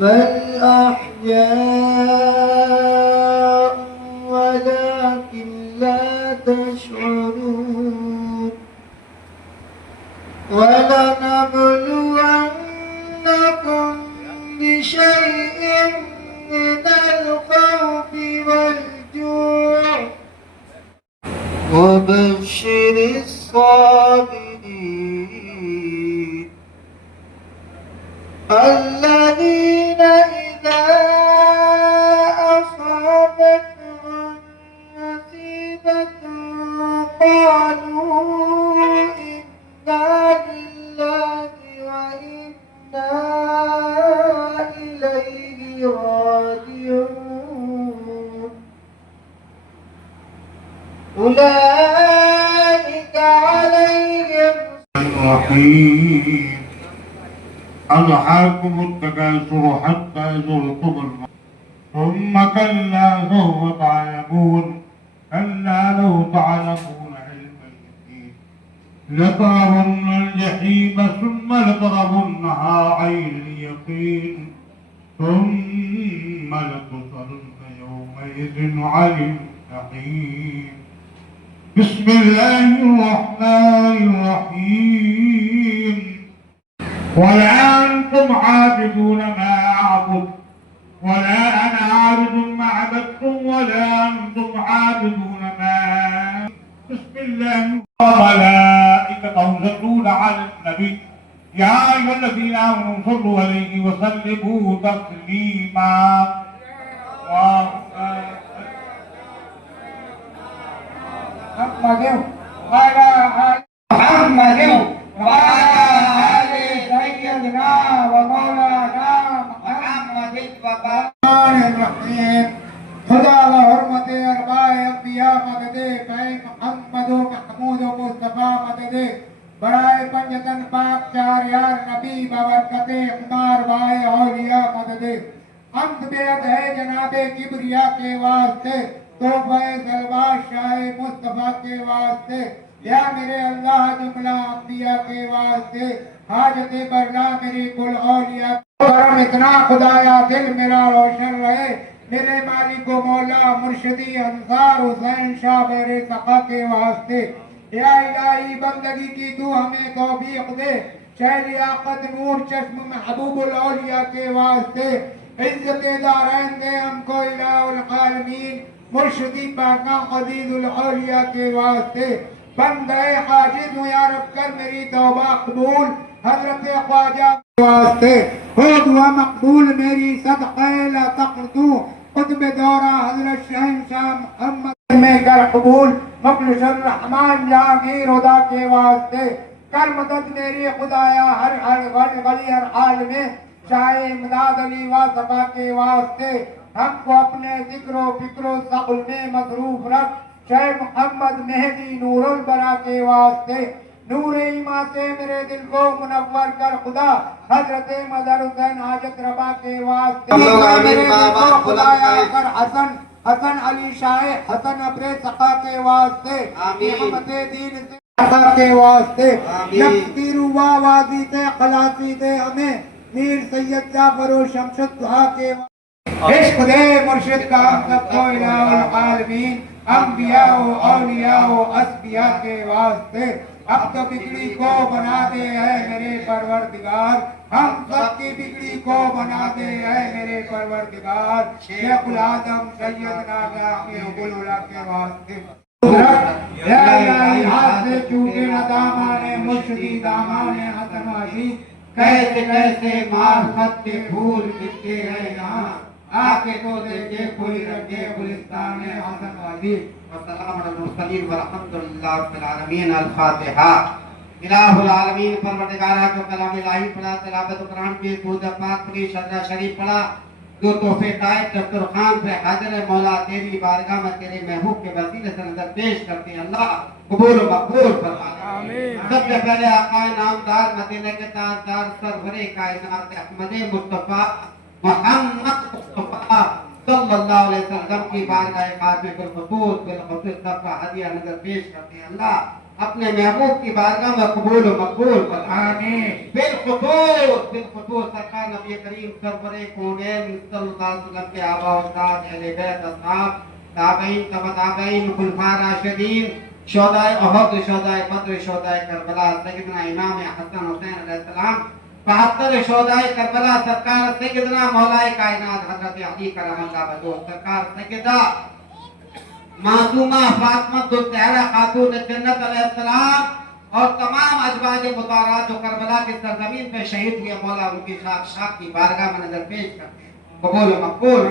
بل أحياء ولكن لا تشعرون ولنبلونكم بشيء من الخوف والجوع وبشر الصابرين الذين إذا أصابتهم مصيبة قالوا إنا لله وإنا إليه راجعون أولئك عليهم الرحيم أضحاكم التكاثر حتى زرتم المقابر ثم كلا سوف تعلمون كلا لو تعلمون علم اليقين لترون الجحيم ثم لترونها عين اليقين ثم لتسألن يومئذ عن الجحيم بسم الله الرحمن الرحيم ولا أنتم عابدون ما أعبد ولا أنا عابد ما عبدتم ولا أنتم عابدون ما بسم الله وملائكته يصلون على النبي يا أيها الذين آمنوا صلوا عليه وسلموا تسليما محمد وعلى آل محمد وعلى آل سيدنا ومولانا محمد الرحمن الرحيم خدا و حرمت ارباء انبیاء مدد بے محمد و محمود و مصطفیٰ مدد برائے پنجتن پاک چار یار نبی ببرکت اقدار وائے اولیاء مدد انت بیعت ہے جناب کبریا کے واسطے توبہ سلوات شاہ مصطفیٰ کے واسطے یا میرے اللہ جملہ انبیاء کے واسطے حاجت برلا میری کل اولیاء کرم اتنا خدایا دل میرا روشن رہے میرے مالک و مولا مرشدی انصار حسین شاہ میرے سقا کے واسطے یا الہی بندگی کی تو ہمیں توفیق دے شہ لیاقت نور چشم محبوب الاولیاء کے واسطے عزت دارین دے ہم کو الہ العالمین مرشدی پاکاں عزیز الاولیاء کے واسطے بندے عاجز ہوں یا رب کر میری توبہ قبول حضرت خواجہ کے واسطے ہو دعا مقبول میری صدقہ لا تقردو قطب دورہ حضرت شہنشاہ محمد میں کر قبول مخلص الرحمن جہانگیر خدا کے واسطے کر مدد میری خدایا ہر ولی ہر حال میں شاہ امداد علی واسفہ کے واسطے ہم کو اپنے ذکر و فکر و ثقل میں مصروف رکھ شاہ محمد مہدی نور البرا کے واسطے نور ایمان سے میرے دل کو منور کر خدا حضرت مظہر حسین حاجت ربا کے واسطے میرے دل کو خدایا کر حسن علی شاہ حسن ابر سقا کے واسطے محمد دین سے کے واسطے نفس کی روا وازی سے خلاصی دے ہمیں میر سید جعفر و شمشد دعا کے عشق دے مرشد کا سب کو الہ العالمین انبیاء و اولیاء و اسبیاء کے واسطے اب تو بگڑی کو بنا دے ہے میرے پروردگار ہم سب کی بگڑی کو بنا دے ہے میرے پروردگار شیخ العظم سیدنا امیر العلا کے واسطے یا الہی ہاتھ سے چوٹے نہ دامان مرشدی دامان حسن عزیز کیسے کیسے معرفت کے پھول کھلتے ہیں یہاں آکے تو دیکھے پھولی رکھے گلستان حسن عزیز والسلام علی المرسلین والحمدللہ رب العالمین الفاتحہ الہ العالمین پروردگارہ کو کلام الہی پڑھا تلاوت قرآن کی درود پاک پڑھی شرح شریف پڑھا جو تحفے طائب دفتر خان پہ حاضر ہے مولا تیری بارگاہ میں تیرے محبوب کے وسیلے سے نظر پیش کرتے ہیں اللہ قبول و مقبول فرما دے سب سے پہلے آقا نامدار مدینہ کے تاجدار سرور کائنات احمد مصطفیٰ محمد مصطفیٰ صلی اللہ علیہ وسلم کی بارگاہ خاتم الخطوط بالخصوص سب کا ہدیہ نظر پیش کرتے ہیں اللہ اپنے محبوب کی بارگاہ میں قبول و مقبول فرما آمین بالخصوص سرکار نبی کریم سرور کونین صلی اللہ علیہ وسلم کے آبا و اجداد اہل بیت اصحاب تابعین تبع تابعین خلفاء راشدین شہدائے احد شہدائے بدر شہدائے کربلا سیدنا امام حسن حسین علیہ السلام 72 شہدائے کربلا سرکار سیدنا مولا کائنات حضرت علی کرم اللہ وجہہ سرکار سیدہ معصومہ فاطمہ الزہرا خاتون جنت علیہ السلام اور تمام ازواج مطہرات جو کربلا کی سرزمین پہ شہید ہوئے مولا ان کی خاک کی بارگاہ میں نظر پیش کرتے ہیں قبول و مقبول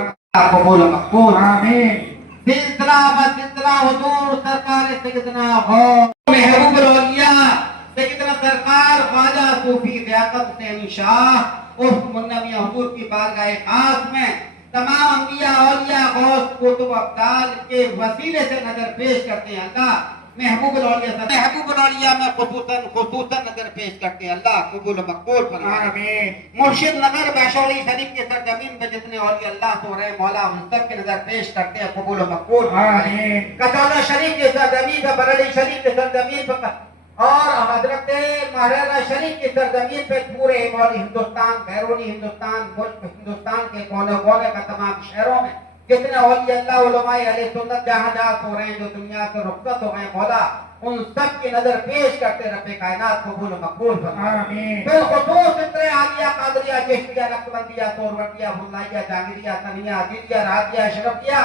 قبول و مقبول آمین سلسلہ بسلسلہ حضور سرکار سیدنا محبوب الاولیاء سیدنا سرکار خواجہ صوفی لیاقت حسین شاہ عرف منوی حضور کی بارگاہ خاص میں تمام انبیاء اولیاء غوث قطب ابدال کے وسیلے سے نظر پیش کرتے ہیں اللہ محبوب الاولیاء میں خصوصاً نظر پیش کرتے ہیں اللہ قبول و مقبول فرمائے آمین مرشد نگر بحشوری شریف کے سرزمین پہ جتنے اولیاء اللہ سو رہے مولا ان سب کی نظر پیش کرتے ہیں قبول و مقبول آمین کچولا شریف کے سرزمین پہ بریلی شریف کے سرزمین پہ اور حضرت مہاراجہ شریف کی سرزمین پہ پورے ہندوستان بیرونی ہندوستان ملک ہندوستان کے کونے کونے کا تمام شہروں میں جتنے اولیاء اللہ علماء اہل سنت جہاں جہاں ہو رہے ہیں جو دنیا سے رخصت ہو گئے مولا ان سب کی نظر پیش کرتے رب کائنات قبول و مقبول فرمائے آمین بالخصوص اتنے عالیہ قادریہ چشتیہ نقشبندیہ سہروردیہ بھلائیہ جہانگیریہ ثنیہ عزیزیہ راضیہ اشرفیہ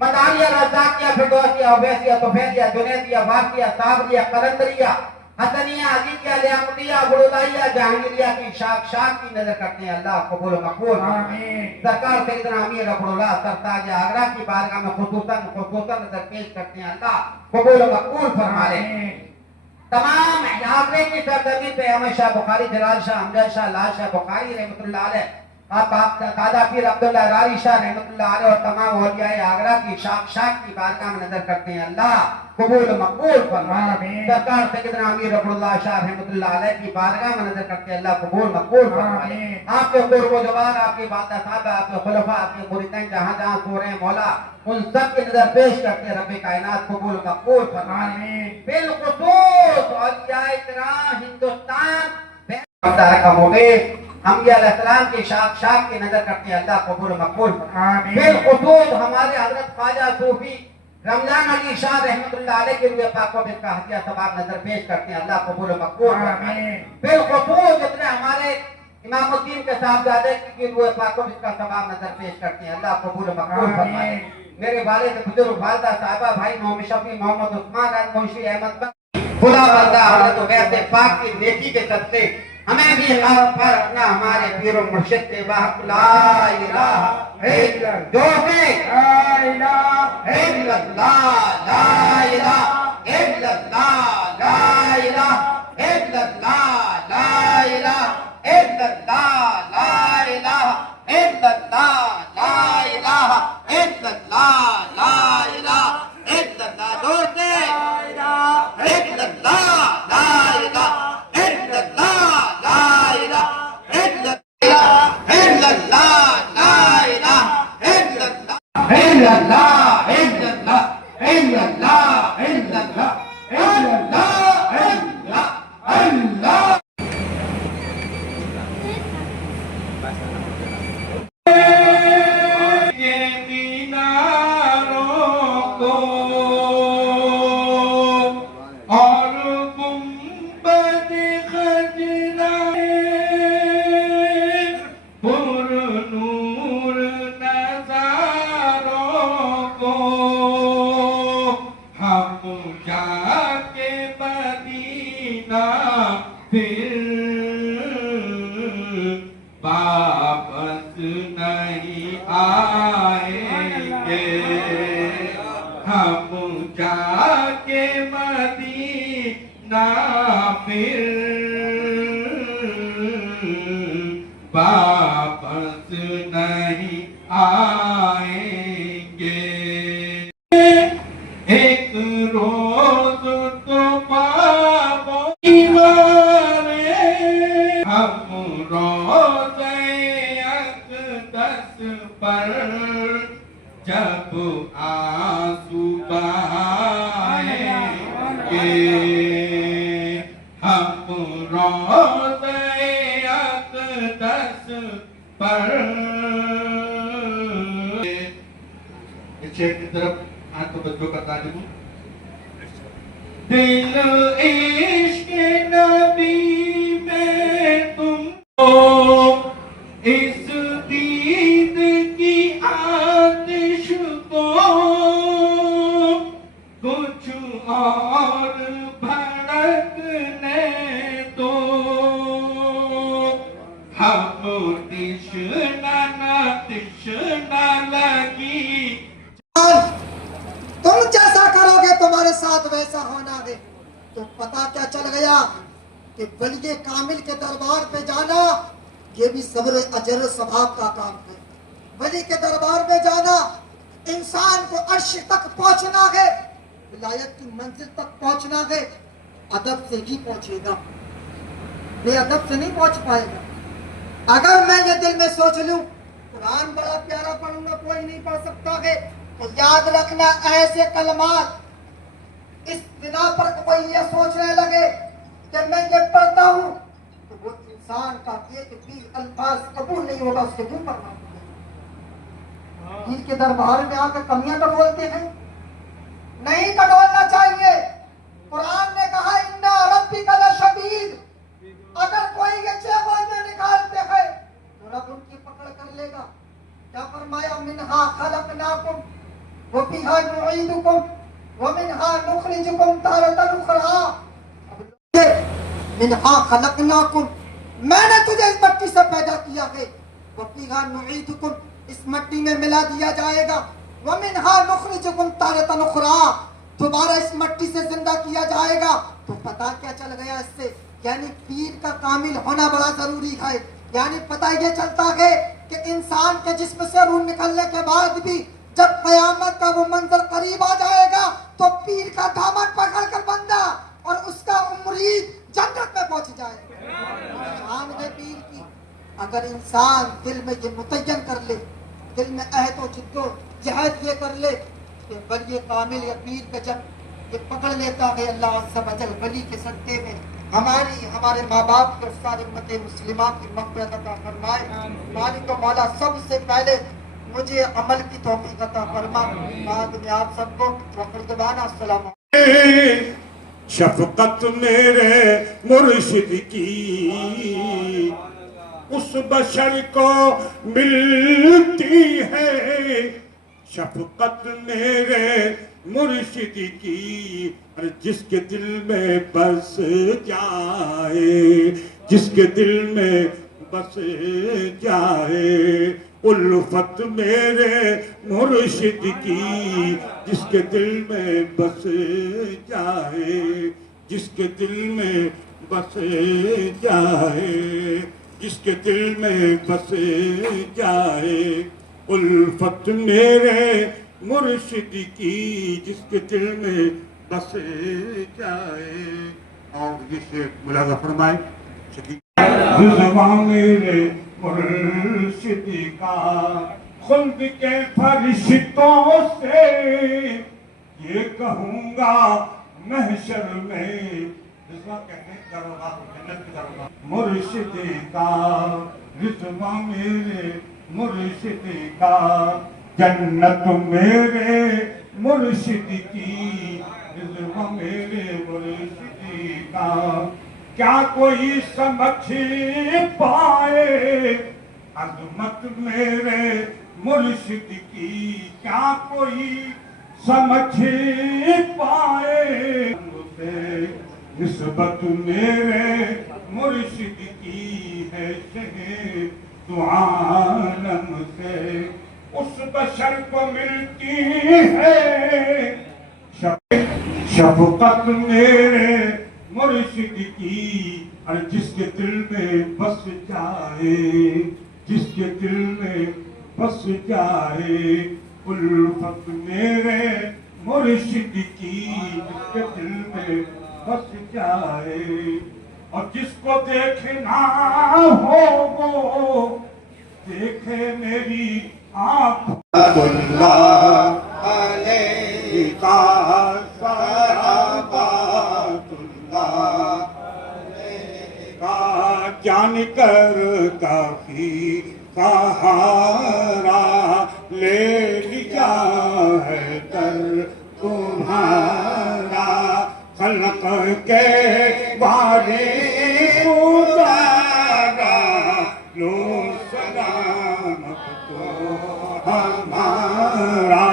مداریہ رزاقیہ فردوسیہ اویسیہ طفیلیہ جنیدیہ واقیہ صابریہ قلندریہ حسنیہ عزیزیہ لیاقتیہ بڑودائیہ جہانگیریہ کی شاک کی نظر کرتے ہیں اللہ قبول و مقبول آمین سرکار سیدنا امیر عبداللہ سرتاج آگرہ کی بارگاہ میں خصوصاً نظر پیش کرتے ہیں اللہ قبول و مقبول فرما لے تمام آگرے کی سرزمین پہ احمد شاہ بخاری جلال شاہ امجد شاہ لال شاہ بخاری رحمۃ اللہ علیہ دادا پیر عبداللہ راری شاہ رحمۃ اللہ علیہ اور تمام اولیاء آگرہ کی شاک کی بارگاہ میں نظر کرتے ہیں اللہ قبول و مقبول فرمائے آمین سرکار سیدنا امیر عبداللہ شاہ رحمۃ اللہ علیہ کی بارگاہ میں نظر کرتے ہیں اللہ قبول مقبول فرمائے آمین آپ کے قرب و جوار آپ کی بات صاحب آپ کے خلفاء آپ کے مریدین جہاں جہاں سو رہے ہیں مولا ان سب کی نظر پیش کرتے ہیں رب کائنات قبول مقبول فرمائے آمین بالخصوص اولیاء کرام ہندوستان کا موبیل انبیاء علیہ السلام کی شاک کی نظر کرتے ہیں اللہ قبول و مقبول آمین بالخصوص ہمارے حضرت خواجہ صوفی رمضان علی شاہ رحمۃ اللہ علیہ کے روح پاک و بس کا ہدیہ ثواب نظر پیش کرتے ہیں اللہ قبول و مقبول آمین بالخصوص جتنے ہمارے امام الدین کے صاحبزادے کی روح پاک و بس کا ثواب نظر پیش کرتے ہیں اللہ قبول و مقبول فرمائے میرے والد بزرگ والدہ صاحبہ بھائی محمد شفیع محمد عثمان منشی احمد خدا بندہ حضرت ویسے پاک کی نیکی کے صدقے ہمیں بھی حق پر اپنا ہمارے پیر و مرشد کے باہر لا الہ الا اللہ جو کہ لا الہ الا اللہ لا الہ الا اللہ لا الہ الا اللہ لا الہ الا اللہ لا الہ الا اللہ لا الہ الا اللہ لا الہ الا اللہ دوستے لا الہ الا اللہ لا الہ الا اللہ لا الہ الا اللہ لا الہ الا اللہ الا اللہ الا اللہ الا اللہ الا اللہ الا اللہ اللہ واپس نہیں آئیں گے ہم جا کے مدینہ پھر واپس نہیں آئیں گے ایک روز تو پابندی والے ہم روزے اقدس پر جب آنسو بہائیں گے روضے اقدس پر شیخ کی طرف آنکھ کو بچوں کا تعلیم دل عشق نبی میں تم کو اس دید کی آتش کو کچھ اور بھڑکنے دو ہم تشنہ لگی تم جیسا کرو گے تمہارے ساتھ ویسا ہونا ہے. تو پتا کیا چل گیا کہ ولی کامل کے دربار پہ جانا یہ بھی صبر اجر و ثواب کا کام ہے. ولی کے دربار پہ جانا انسان کو عرش تک پہنچنا ہے, ولایت کی منزل تک پہنچنا ہے. ادب سے ہی پہنچے گا, بے ادب سے نہیں پہنچ پائے گا. اگر میں یہ دل میں سوچ لوں قرآن بڑا پیارا پڑھوں گا کوئی نہیں پڑھ سکتا ہے, تو یاد رکھنا ایسے کلمات اس بنا پر کوئی یہ سوچنے لگے کہ میں یہ پڑھتا ہوں تو وہ انسان کا ایک بھی الفاظ قبول نہیں ہوگا, اس کے منہ پر نہ ہوگا. پیر کے دربار میں آ کر کمیاں تو بولتے ہیں, نہیں ٹٹولنا چاہیے. قرآن نے کہا اِنَّ رَبِّكَ لَشَدِيدٌ, اگر کوئی یہ چھ باتیں نکالتے ہیں تو رب ان کی پکڑ کر لے گا. کیا فرمایا مِنْهَا خَلَقْنَاكُمْ وَفِيهَا نُعِيدُكُمْ وَمِنْهَا نُخْرِجُكُمْ تَارَةً أُخْرَىٰ. مِنْهَا خَلَقْنَاكُمْ, میں نے تجھے اس مٹی سے پیدا کیا ہے. وَفِيهَا نُعِيدُكُمْ, اس مٹی میں ملا دیا جائے گا. وَمِنْهَا نُخْرِجُكُمْ تَارَةً أُخْرَىٰ, دوبارہ اس مٹی سے زندہ کیا جائے گا. تو پتا کیا چل گیا اس سے, یعنی پیر کا کامل ہونا بڑا ضروری ہے. یعنی پتہ یہ چلتا ہے کہ انسان کے جسم سے روح نکلنے کے بعد بھی جب قیامت کا وہ منظر قریب آ جائے گا تو پیر کا دامن پکڑ کر بندہ اور اس کا مرید جنت میں پہنچ جائے گا. شان ہے پیر کی. اگر انسان دل میں یہ متعین کر لے, دل میں عہد و جد و جہد یہ کر لے کہ ولی کامل یا پیر کا جب یہ پکڑ لیتا ہے اللہ عز و جل ولی کے صدقے میں ہمارے ماں باپ اور ساری امت مسلمہ کی مغفرت عطا فرمائے. مالک و مولا سب سے پہلے مجھے عمل کی توفیق عطا فرما. بعد میں آپ سب کو وقت دبانا. السلام علیکم. شفقت میرے مرشد کی اس بشر کو ملتی ہے. شفقت میرے مرشد کی جس کے دل میں بس جائے, جس کے دل میں بس جائے. الفت میرے مرشد کی جس کے دل میں بس جائے, جس کے دل میں بس جائے, جس کے دل میں بس جائے. الفت میرے مرشد کی جس کے دل میں بس جائے. اور یہ شیخ ملاحظہ فرمائے رضوان میرے مرشد کا خلد کے فرشتوں سے یہ کہوں گا محشر میں. رضوان کہتے ہیں درگاہ جنت کی درگاہ مرشد کا, رضوان میرے مرشد کا, جنت میرے مرشد کی, رضوان میرے مرشد کا. کیا کوئی سمجھ پائے عظمت میرے مرشد کی, کیا کوئی سمجھ پائے مجھے نسبت میرے مرشد کی ہے شہ دو عالم سے. اس بشر کو ملتی ہے شفقت میرے مرشد کی, اور جس کے دل میں بس جائے, جس کے دل میں بس جائے. الفت میرے مرشد کی جس کے دل میں بس جائے. اور جس کو دیکھنا ہو وہ دیکھے میری آنکھ. اللہ علیہ کا صلوات اللہ مان کر کافی سہارا لے لیا ہے در تمہارا خلق کے بارے اتارا لو سلامت کو ہمارا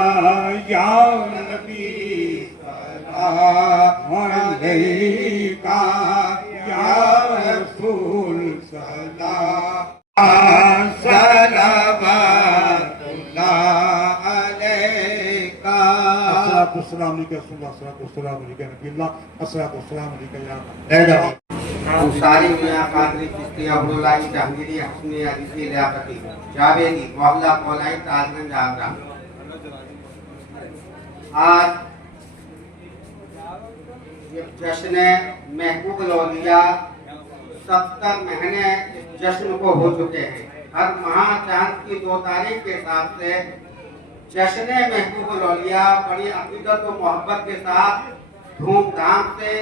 یا نبی سلام علیکہ یا رسول سلام صلوات اللہ علیکہ السلام علیکم رسول اللہ السلام علیکم نبی اللہ السلام علیکم یا انصاری میاں قادری چشتی ابواللہ جہانگیری حسنی عزیزی لیاقتی جاویدی محلہ کولائی تاجگنج آگرہ آج یہ جشن محبوب الاولیاء 70 مہینے اس جشن کو ہو چکے ہیں. ہر ماہ چاند کی 2 تاریخ کے حساب سے جشن محبوب الاولیاء بڑی عقیدت و محبت کے ساتھ دھوم دھام سے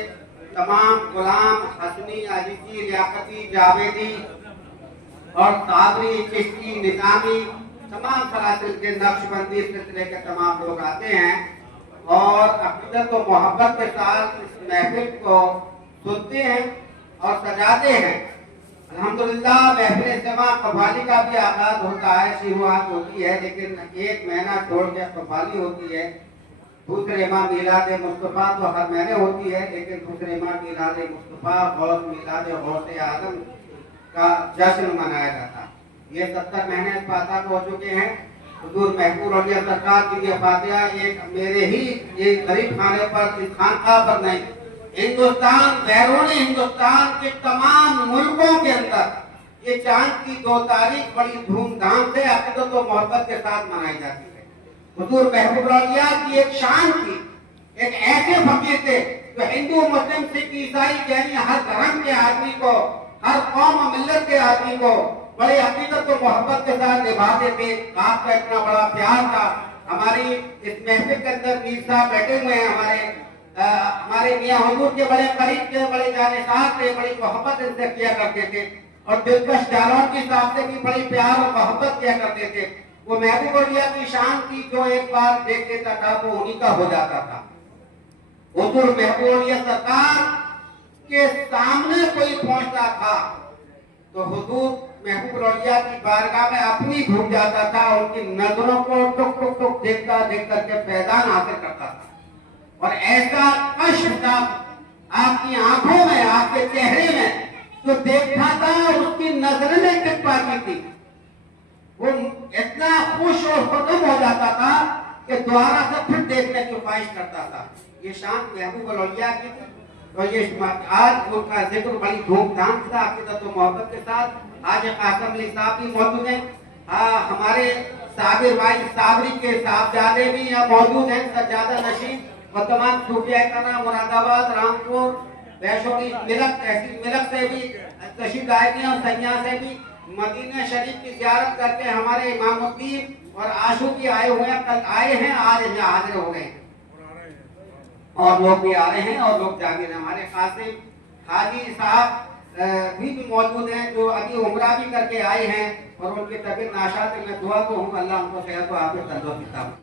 تمام غلام حسنی عزیزی لیاقتی جاویدی اور قادری چشتی نظامی تمام سلاسل کے نقش بندی سلسلے کے تمام لوگ آتے ہیں اور عقیدت و محبت کے ساتھ اس محفل کو سنتے ہیں اور سجاتے ہیں. الحمدللہ محفل جمع قوالی کا بھی آغاز ہوتا ہے، شروعات ہوتی ہے، لیکن 1 مہینہ چھوڑ کے قوالی ہوتی ہے. دوسرے ماہ میلاد مصطفیٰ تو ہر مہینے ہوتی ہے، لیکن دوسرے ماہ میلاد مصطفیٰ اور میلاد غوث اعظم کا جشن منایا جاتا. یہ 70 مہینے اس پاتہ ہو چکے ہیں. حضور محبوب الاولیاء سرکار کی یہ فاتحہ ایک میرے ہی ایک غریب خانے پر، اس خانقاہ پر نہیں، ہندوستان بیرون ہندوستان کے تمام ملکوں کے اندر یہ چاند کی 2 تاریخ بڑی دھوم دھام سے عقیدت و محبت کے ساتھ منائی جاتی ہے. حضور محبوب الاولیاء کی ایک شان تھی، ایک ایسے فقیر تھے جو ہندو مسلم سکھ عیسائی یعنی ہر دھرم کے آدمی کو، ہر قوم و ملت کے آدمی کو بڑے عقیدت و محبت کے ساتھ نبھاتے تھے. آپ کا اتنا بڑا پیار تھا. ہماری اس محفل کے اندر میر صاحب بیٹھے ہوئے ہیں، ہمارے میاں حضور کے بڑے قریب تھے، بڑے جانشار تھے، بڑی محبت ان سے کیا کرتے تھے اور دلکش جالون کی صاحب سے بھی بڑی پیار اور محبت کیا کرتے تھے. وہ محبوب الاولیاء کی شان تھی، جو ایک بار دیکھ لیتا تھا وہ انہی کا ہو جاتا تھا. حضور محبوب الاولیاء سرکار کے سامنے کوئی پہنچتا تھا تو حضور محبوب الاولیاء کی بارگاہ میں اپنی جھک جاتا تھا، ان کی نظروں کو ٹک ٹک ٹک دیکھ کر کے فیضان حاصل کرتا تھا. اور ایسا کشف تھا آپ کی آنکھوں میں، آپ کے چہرے میں، جو دیکھتا تھا اس کی نظر میں ٹک پاتی تھی. وہ اتنا خوش اور ختم ہو جاتا تھا کہ دوبارہ سے پھر دیکھنے کی خواہش کرتا تھا. یہ شان محبوب الاولیاء کی تھی. تو یہ آج ان کا ذکر بڑی دھوم دھام سے عقیدت و محبت کے ساتھ. آج قاسم علی صاحب بھی موجود ہیں، ہمارے صابر بھائی صابری کے صاحبزادے بھی یہاں موجود ہیں، سجادہ نشین اور تمام صوفیہ کرام مراد آباد، رامپور، ویشوڑی، ملک، تحصیل ملک سے بھی تشریف آئے ہیں اور سیاح سے بھی مدینہ شریف کی زیارت کر کے ہمارے امام الدین اور عاشقی آئے ہوئے ہیں. کل آئے ہیں، آج یہاں حاضر ہو گئے ہیں اور لوگ بھی آ رہے ہیں اور لوگ جا رہے ہیں. ہمارے قاسم حاجی صاحب بھی موجود ہیں جو ابھی عمرہ بھی کر کے آئے ہیں اور ان کی طبیعت ناشاد ہے. میں دعا تو ہوں اللہ ان کو صحت و عافیت تندرستی عطا فرمائے.